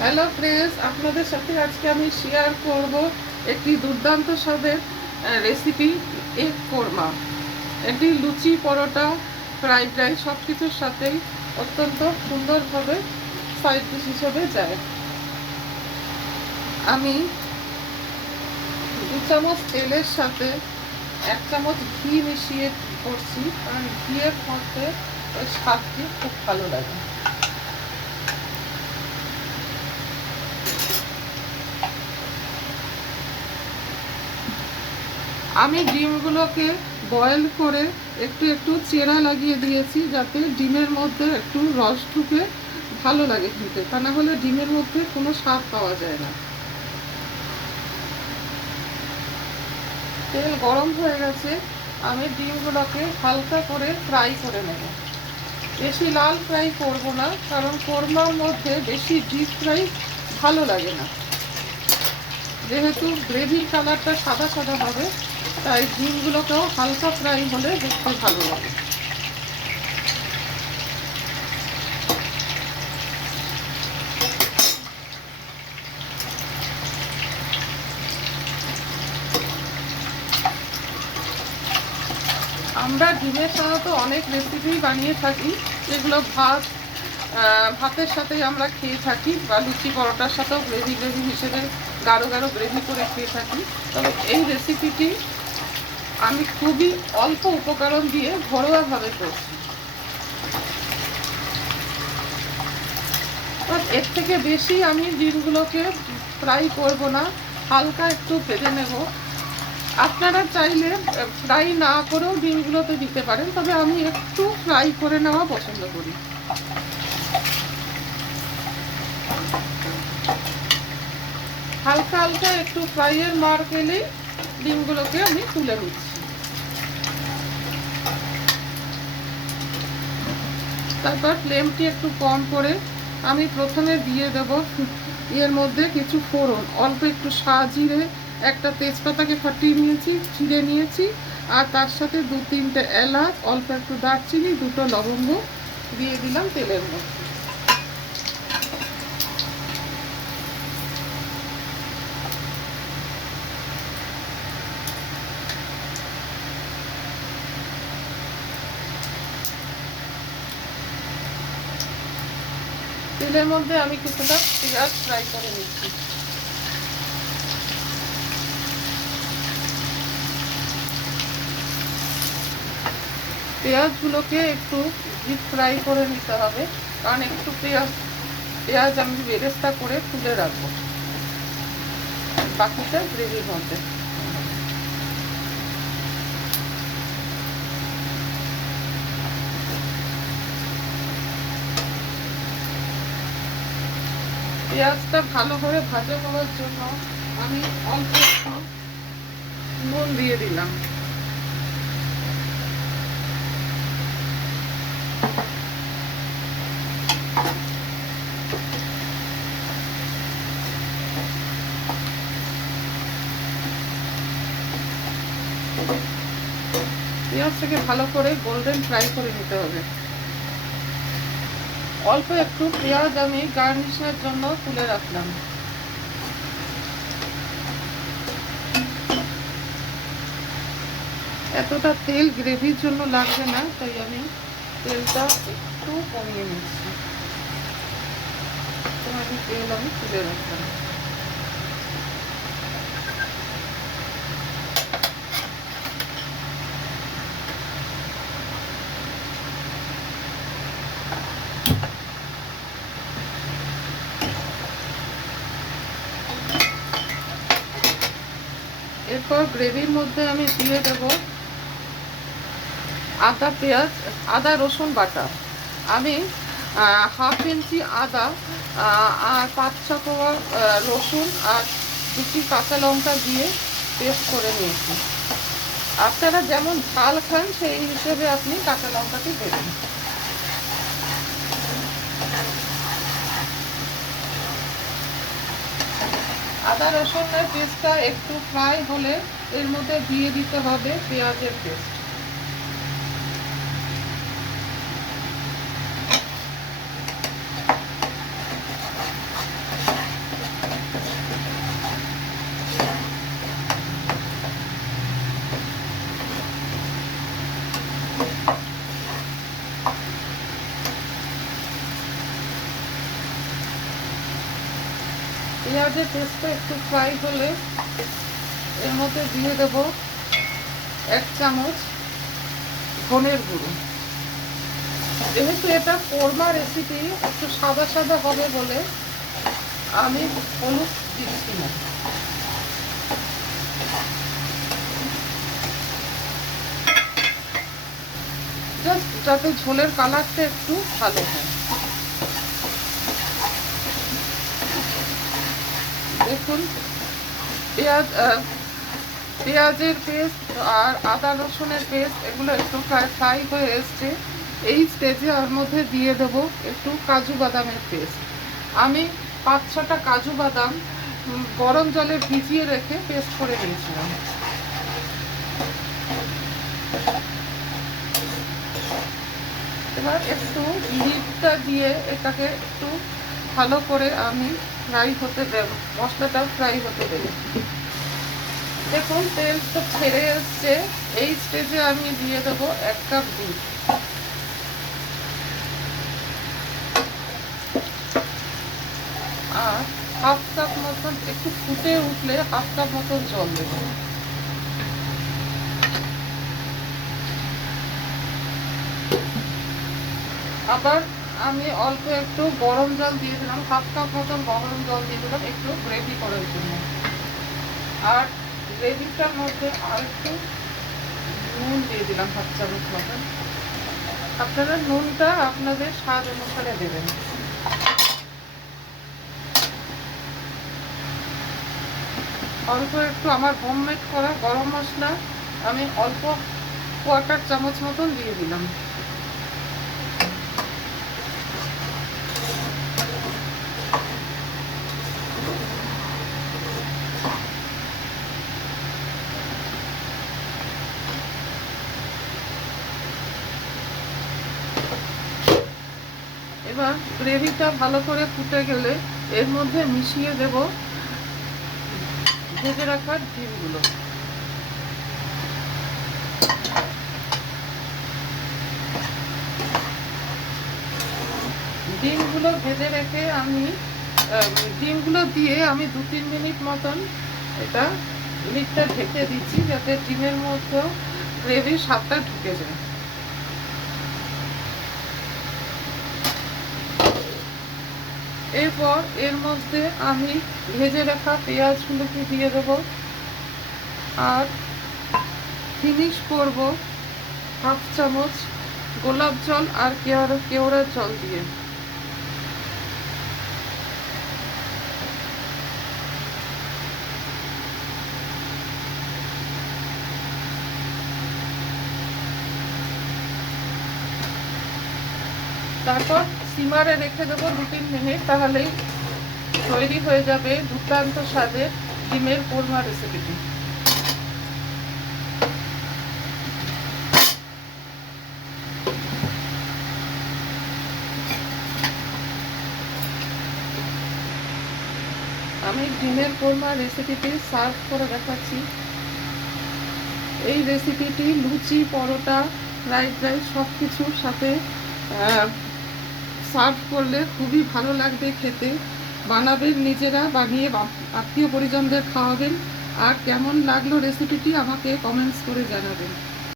Hello friends, আপনাদের সাথে আজকে আমি শেয়ার করব একটি দুর্দান্ত স্বাদের রেসিপি, এগ কোরমা। এটি লুচি, পরোটা, ফ্রাইড রাইস সব কিছুর সাথেই অত্যন্ত সুন্দরভাবে সাইড ডিশ হিসেবে যায়। আমি 2 চামচ তেলের সাথে 1 চামচ ঘি মিশিয়ে করছি, কারণ ঘিয়ের মধ্যে ওই স্বাদটি খুব ভালো লাগে। আমি ডিমগুলোকে বয়েল করে একটু একটু চেরা লাগিয়ে দিয়েছি, যাতে ডিমের মধ্যে একটু রস ঢুকে ভালো লাগে খেতে, তা না হলে ডিমের মধ্যে কোনো স্বাদ পাওয়া যায় না। তেল গরম হয়ে গেছে, আমি ডিমগুলোকে হালকা করে ফ্রাই করে নেব। বেশি লাল ফ্রাই করব না, কারণ কোরমার মধ্যে বেশি ডিপ ফ্রাই ভালো লাগে না। যেহেতু গ্রেভির কালারটা সাদা সাদা হবে, তাই ডিমগুলোকেও হালকা ফ্রাই হলে দেখতে ভালো লাগে। আমরা ডিমের সাথে অনেক রেসিপি বানিয়ে থাকি, যেগুলো ভাতের সাথেই আমরা খেয়ে থাকি, বা লুচি পরোটার সাথেও গ্রেভি গ্রেভি হিসেবে গাঢ় গাঢ় গ্রেভি করে খেয়ে থাকি। তবে এই রেসিপিটি আমি খুবই অল্প উপকরণ দিয়ে ঘরোয়াভাবে করছি। এর থেকে বেশি আমি ডিমগুলোকে ফ্রাই করব না, হালকা একটু ভেজে নেব। আপনারা চাইলে ফ্রাই না করেও ডিমগুলোতে দিতে পারেন, তবে আমি একটু ফ্রাই করে নেওয়া পছন্দ করি। হালকা হালকা একটু ফ্রাইয়ের মার গেলেই ডিমগুলোকে আমি তুলে নিচ্ছি। তারপর ফ্লেমটি একটু কম করে আমি প্রথমে দিয়ে দেব এর মধ্যে কিছু ফোড়ন, অল্প একটু জিরে, একটা তেজপাতাকে ফাটিয়ে নিয়েছি, চিড়ে নিয়েছি, আর তার সাথে 2-3টে এলাচ, অল্প একটু দারচিনি, 2টো লবঙ্গ দিয়ে দিলাম তেলের মধ্যে। তেলের মধ্যে আমি কিছুটা পেঁয়াজ ফ্রাই করে নিচ্ছি। পেঁয়াজগুলোকে একটু ডিপ ফ্রাই করে নিতে হবে, কারণ একটু পেঁয়াজ আমি বেরেস্তা করে তুলে রাখবো বাকিটা গ্রেভির মধ্যে। পেঁয়াজটা ভালো করে ভাজা করার জন্য আমি অল্প একটু নুন দিয়ে দিলাম। পেঁয়াজটাকে ভালো করে গোল্ডেন ফ্রাই করে নিতে হবে। অল্প একটু পেঁয়াজ আমি গার্নিশের জন্য তুলে রাখলাম। এতটা তেল গ্রেভির জন্য লাগবে না, তাই আমি তেলটা একটু কমিয়ে নিচ্ছি। তেল আমি তুলে রাখলাম। এরপর গ্রেভির মধ্যে আমি দিয়ে দেব আদা রসুন বাটা। আমি 1/2 ইঞ্চি আদা আর 5-6 কোয়া রসুন আর 2টি কাঁচা লঙ্কা দিয়ে পেস্ট করে নিয়েছি। আপনারা যেমন ঝাল খান সেই হিসেবে আপনি কাঁচা লঙ্কাটি দেবেন। আদা রসুনের পেস্টটা একটু ফ্রাই হলে এর মধ্যে দিয়ে দিতে হবে পেঁয়াজের পেস্ট। পেঁয়াজের পেস্টটা একটু ফ্রাই হলে এর মধ্যে দিয়ে দেব 1 চামচ ধনের গুঁড়ো। যেহেতু এটা কোরমা রেসিপি, একটু সাদা সাদা হবে বলে আমি হলুদ দিচ্ছি না। জাস্ট যাতে ঝোলের কালারটা একটু ভালো হয়। দেখুন পেঁয়াজের পেস্ট আর আদা রসুনের পেস্ট এগুলো একটু ফ্রাই হয়ে এসছে। এই স্টেজে ওর মধ্যে দিয়ে দেব একটু কাজু বাদামের পেস্ট। আমি 5-6টা কাজু বাদাম গরম জলে ভিজিয়ে রেখে পেস্ট করে নিয়েছিলাম। এবার একটু লিডটা দিয়ে এটাকে একটু ভালো করে আমি ফ্রাই হতে দেব, মশলাটা ফ্রাই হতে দেব। দেখুন তেলটা ছেড়ে এসছে। এই স্টেজে আমি দিয়ে দেব 1 কাপ দুধ। আর 1/2 কাপ মতন, একটু ফুটে উঠলে 1/2 কাপ মতন জল দেব। আবার আমি অল্প একটু গরম জল দিয়ে দিলাম, 1/2 কাপ মতন গরম জল দিয়ে দিলাম একটু গ্রেভি করার জন্য। আর গ্রেভিটার মধ্যে আর একটু নুন দিয়ে দিলাম 1/2 চামচ মতন। আপনারা নুনটা আপনাদের স্বাদ অনুসারে দেবেন। অল্প একটু আমার হোমমেড করা গরম মশলা আমি অল্প 1/4 চামচ মতন দিয়ে দিলাম। এবার গ্রেভিটা ভালো করে ফুটে গেলে এর মধ্যে মিশিয়ে দেব ভেজে রাখা ডিমগুলো। ডিমগুলো ভেজে রেখে ডিমগুলো দিয়ে আমি 2-3 মিনিট মতন এটা লিডটা ঢেকে দিচ্ছি, যাতে ডিমের মধ্যেও গ্রেভির স্বাদটা ঢুকে যায়। এরপর এর মধ্যে আমি ভেজে রাখা পেঁয়াজগুলোকে দিয়ে দেব আর ফিনিশ করব 1/2 চামচ গোলাপ জল আর কেওড়ার জল দিয়ে। তারপর সিমারে রেখে দেবো 2-3 মিনিট, তাহলেই তৈরি হয়ে যাবে দুর্দান্ত স্বাদের ডিমের কোরমা রেসিপিটি। আমি ডিমের কোরমা রেসিপিটি সার্ভ করে দেখাচ্ছি। এই রেসিপিটি লুচি, পরোটা, ফ্রাইড রাইস সব কিছুর সাথে সার্ভ করলে খুবই ভালো লাগবে খেতে। বানাবেন, নিজেরা বানিয়ে আত্মীয় পরিজনদের খাওয়াবেন। আর কেমন লাগলো রেসিপিটি আমাকে কমেন্টস করে জানাবেন।